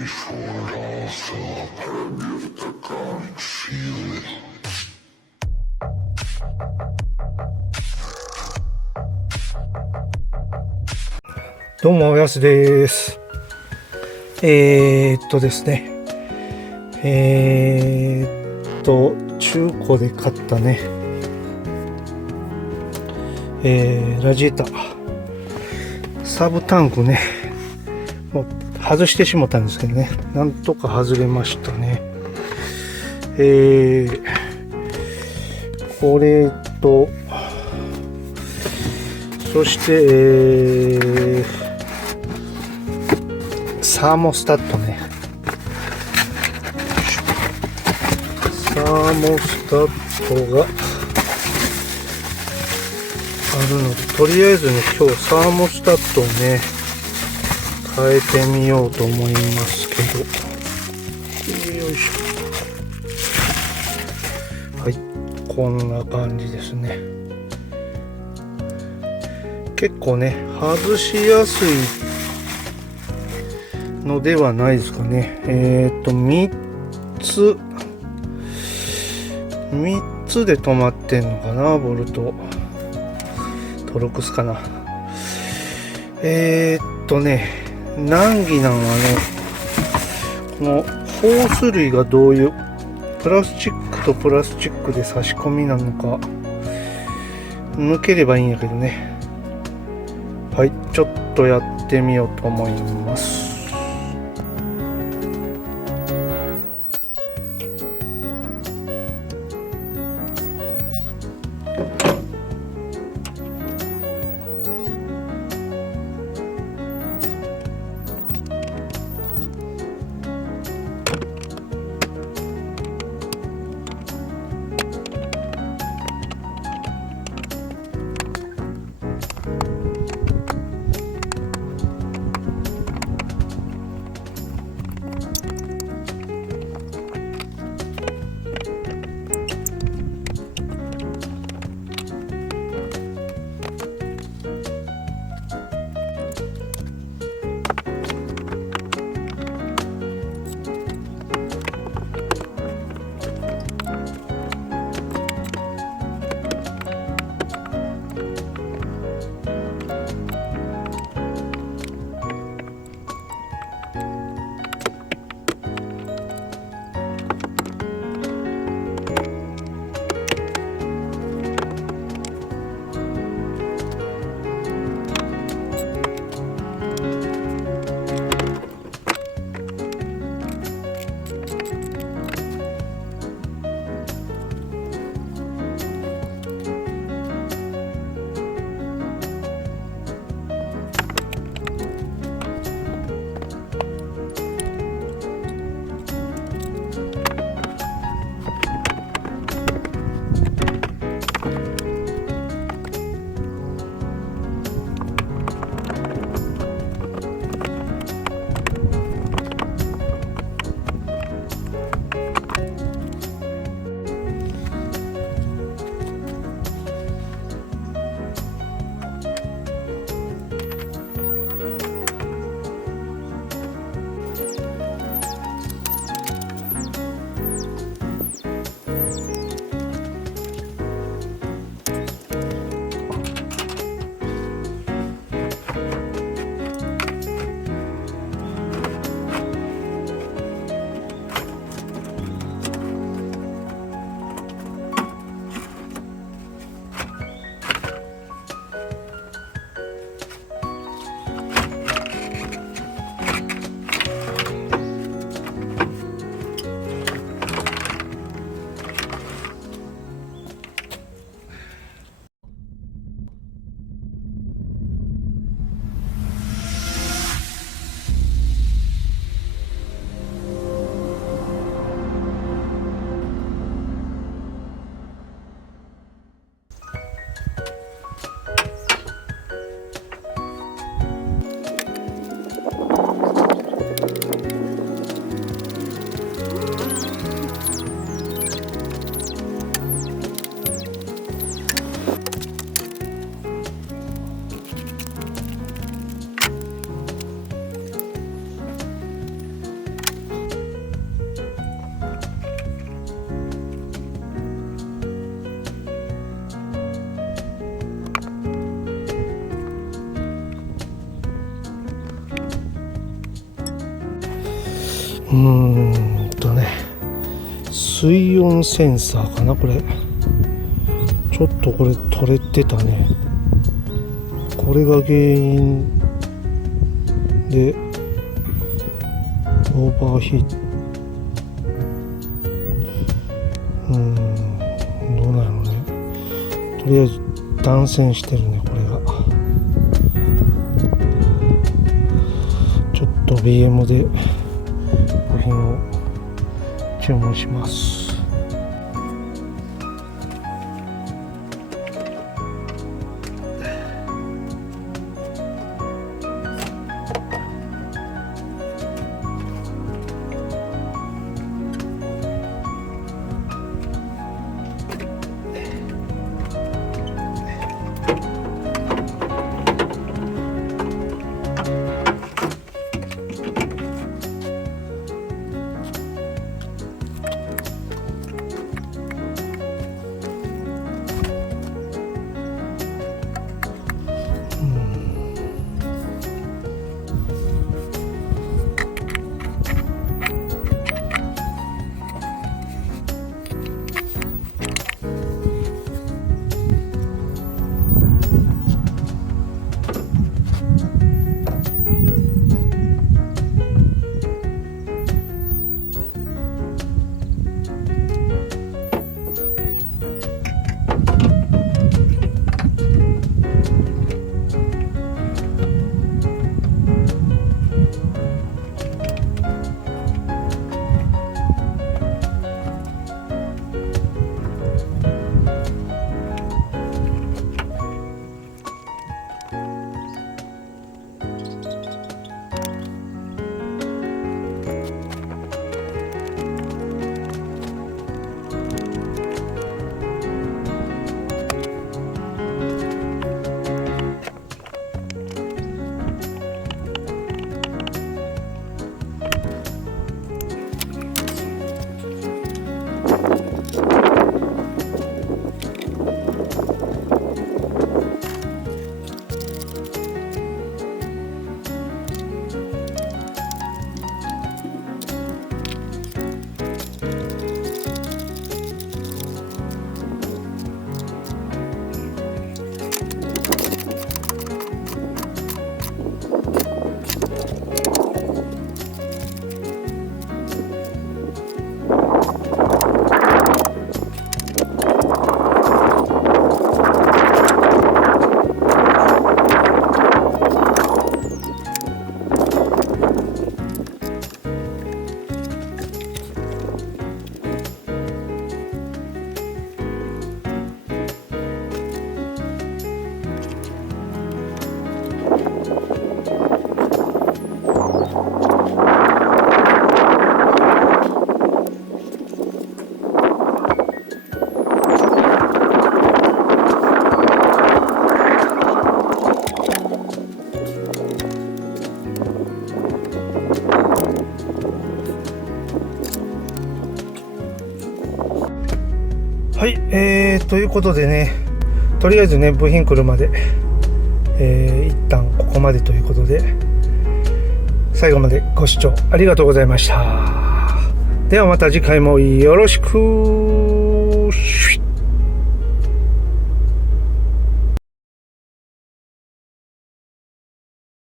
どうも、やすです。ですね。中古で買ったね、ラジエーター、サブタンクね、もう外してしまったんですけどね、なんとか外れましたね。これと、そして、サーモスタッドね。サーモスタッドがあるので、とりあえずね、今日サーモスタッドをね、変えてみようと思いますけど。よいしょ。はい、こんな感じですね。結構ね、外しやすいのではないですかね。3つで止まってんのかな、ボルト。トルクスかな。難儀なのはね、このホース類がどういうプラスチックとプラスチックで差し込みなのか、抜ければいいんやけどね。はい、ちょっとやってみようと思います。水温センサーかな、これ。ちょっとこれ取れてたね。これが原因でオーバーヒート、どうなのね。とりあえず断線してるね、これが。ちょっと BM で部品を注文します。はい、ということでね、とりあえずね、部品来るまで、一旦ここまでということで、最後までご視聴ありがとうございました。ではまた次回もよろしく。